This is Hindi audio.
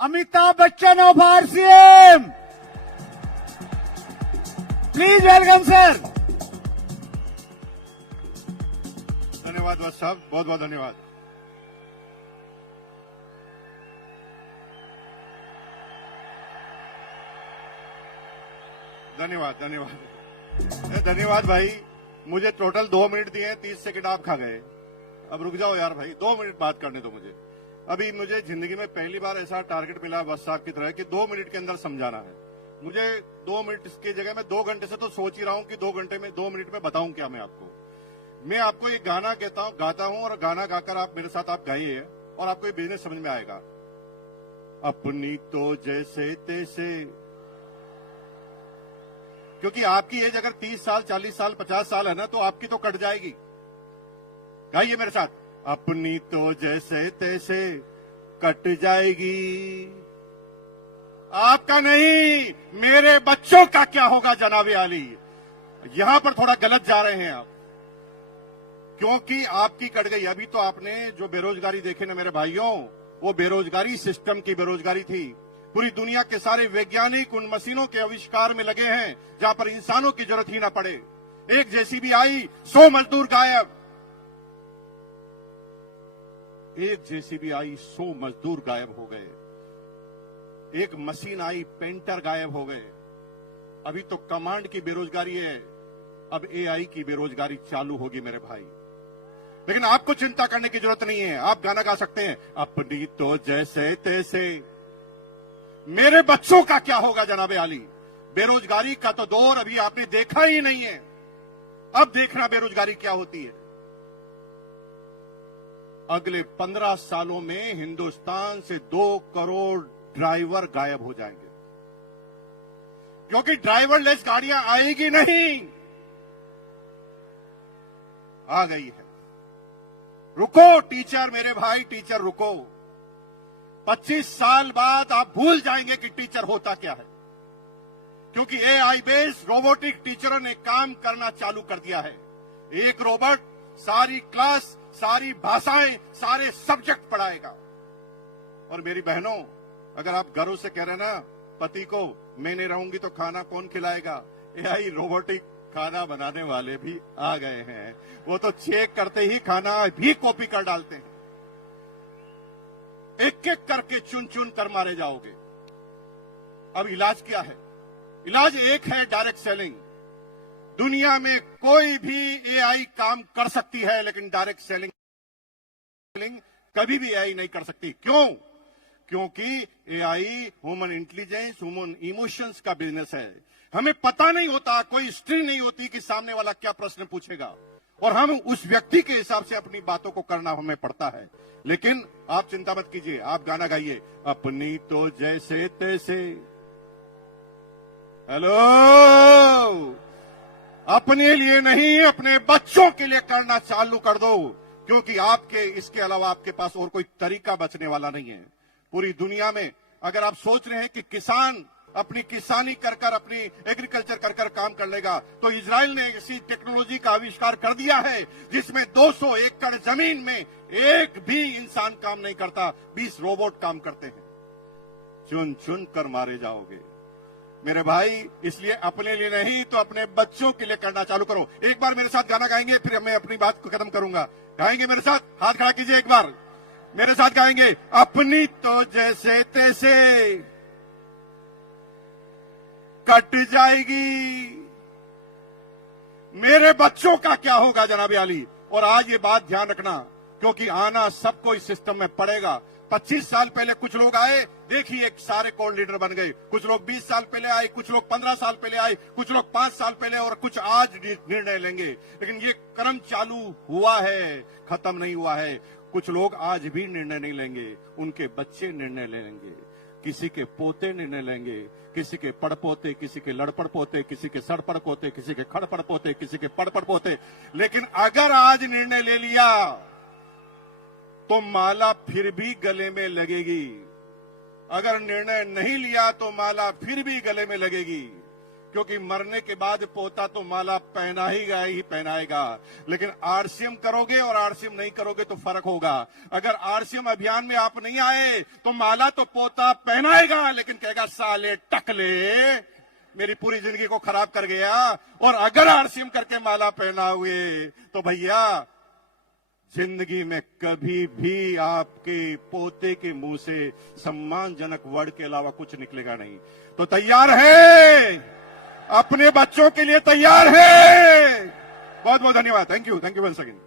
Amitabh Bachchan of RCM. Please welcome, sir. धन्यवाद वत्स साहब, बहुत बहुत धन्यवाद। धन्यवाद भाई। मुझे टोटल 2 मिनट दिए, 30 सेकंड आप खा गए। अब रुक जाओ यार भाई, 2 मिनट बात करने दो मुझे। अभी मुझे जिंदगी में पहली बार ऐसा टारगेट मिला वत्स साहब की तरह कि 2 मिनट के अंदर समझाना है। मुझे 2 मिनट की जगह में 2 घंटे से तो सोच ही रहा हूं कि 2 मिनट में बताऊं क्या मैं आपको। मैं आपको एक गाना गाता हूं और गाना गाकर आप मेरे साथ आप गाइए और आपको ये बिजनेस समझ में आएगा। अपनी तो जैसे तैसे, क्योंकि आपकी एज अगर 30 साल 40 साल 50 साल है ना, तो आपकी तो कट जाएगी। गाइए मेरे साथ, अपनी तो जैसे तैसे कट जाएगी, आपका नहीं मेरे बच्चों का क्या होगा जनाबे आली। यहां पर थोड़ा गलत जा रहे हैं आप, क्योंकि आपकी कट गई। अभी तो आपने जो बेरोजगारी देखे ना मेरे भाइयों, वो बेरोजगारी सिस्टम की बेरोजगारी थी। पूरी दुनिया के सारे वैज्ञानिक उन मशीनों के आविष्कार में लगे हैं जहां पर इंसानों की जरूरत ही ना पड़े। एक जेसीबी आई, 100 मजदूर गायब। एक जेसीबी आई, 100 मजदूर गायब हो गए। एक मशीन आई, पेंटर गायब हो गए। अभी तो कमांड की बेरोजगारी है, अब एआई की बेरोजगारी चालू होगी मेरे भाई। लेकिन आपको चिंता करने की जरूरत नहीं है। आप गाना गा सकते हैं, अपनी तो जैसे तैसे मेरे बच्चों का क्या होगा जनाबे आली। बेरोजगारी का तो दौर अभी आपने देखा ही नहीं है। अब देखना बेरोजगारी क्या होती है। अगले 15 सालों में हिंदुस्तान से 2 करोड़ ड्राइवर गायब हो जाएंगे, क्योंकि ड्राइवरलेस गाड़ियां आएगी नहीं। आ गई है। रुको टीचर, मेरे भाई टीचर रुको। 25 साल बाद आप भूल जाएंगे कि टीचर होता क्या है, क्योंकि एआई बेस्ड रोबोटिक टीचरों ने काम करना चालू कर दिया है। एक रोबोट सारी क्लास, सारी भाषाएं, सारे सब्जेक्ट पढ़ाएगा। और मेरी बहनों, अगर आप गर्व से कह रहे हैं ना पति को, मैं नहीं रहूंगी तो खाना कौन खिलाएगा, एआई रोबोटिक खाना बनाने वाले भी आ गए हैं। वो तो चेक करते ही खाना भी कॉपी कर डालते हैं। एक एक करके चुन चुन कर मारे जाओगे। अब इलाज क्या है? इलाज एक है, डायरेक्ट सेलिंग। दुनिया में कोई भी एआई काम कर सकती है, लेकिन डायरेक्ट सेलिंग कभी भी एआई नहीं कर सकती। क्यों? क्योंकि AI human intelligence, human emotions का बिजनेस है। हमें पता नहीं होता, कोई हिस्ट्री नहीं होती कि सामने वाला क्या प्रश्न पूछेगा, और हम उस व्यक्ति के हिसाब से अपनी बातों को करना हमें पड़ता है। लेकिन आप चिंता मत कीजिए, आप गाना गाइए, अपनी तो जैसे तैसे। हेलो, अपने लिए नहीं, अपने बच्चों के लिए करना चालू कर दो, क्योंकि आपके इसके अलावा आपके पास और कोई तरीका बचने वाला नहीं है। पूरी दुनिया में अगर आप सोच रहे हैं कि किसान अपनी किसानी कर कर, अपनी एग्रीकल्चर कर कर काम कर लेगा, तो इजराइल ने ऐसी टेक्नोलॉजी का आविष्कार कर दिया है जिसमें 200 एकड़ जमीन में एक भी इंसान काम नहीं करता, 20 रोबोट काम करते हैं। चुन चुन कर मारे जाओगे मेरे भाई। इसलिए अपने लिए नहीं तो अपने बच्चों के लिए करना चालू करो। एक बार मेरे साथ गाना गाएंगे, फिर मैं अपनी बात को खत्म करूंगा। गाएंगे मेरे साथ? हाथ खड़ा कीजिए, एक बार मेरे साथ गाएंगे, अपनी तो जैसे तैसे कट जाएगी, मेरे बच्चों का क्या होगा जनाबे आली। और आज ये बात ध्यान रखना, क्योंकि आना सबको इस सिस्टम में पड़ेगा। 25 साल पहले कुछ लोग आए, देखिए एक सारे कोर लीडर बन गए। कुछ लोग 20 साल पहले आए, कुछ लोग 15 साल पहले आए, कुछ लोग 5 साल पहले, और कुछ आज निर्णय लेंगे। लेकिन ये क्रम चालू हुआ है, खत्म नहीं हुआ है। कुछ लोग आज भी निर्णय नहीं लेंगे, उनके बच्चे निर्णय लेंगे, किसी के पोते निर्णय लेंगे, किसी के पड़पोते, किसी के लड़पड़ पोते, किसी के सड़पड़ पोते, किसी के खड़पड़ पोते, किसी के पड़पड़ पोते। लेकिन अगर आज निर्णय ले लिया तो माला फिर भी गले में लगेगी। अगर निर्णय नहीं लिया तो माला फिर भी गले में लगेगी। क्योंकि मरने के बाद पोता तो माला पहनाएगा। लेकिन आरसीएम करोगे और आरसीएम नहीं करोगे तो फर्क होगा। अगर आरसीएम अभियान में आप नहीं आए तो माला तो पोता पहनाएगा, लेकिन कहेगा साले टकले मेरी पूरी जिंदगी को खराब कर गया। और अगर आरसीएम करके माला पहना हुए तो भैया जिंदगी में कभी भी आपके पोते के मुंह से सम्मानजनक वर्ड के अलावा कुछ निकलेगा नहीं। तो तैयार है? अपने बच्चों के लिए तैयार है? बहुत बहुत धन्यवाद। Thank you once again.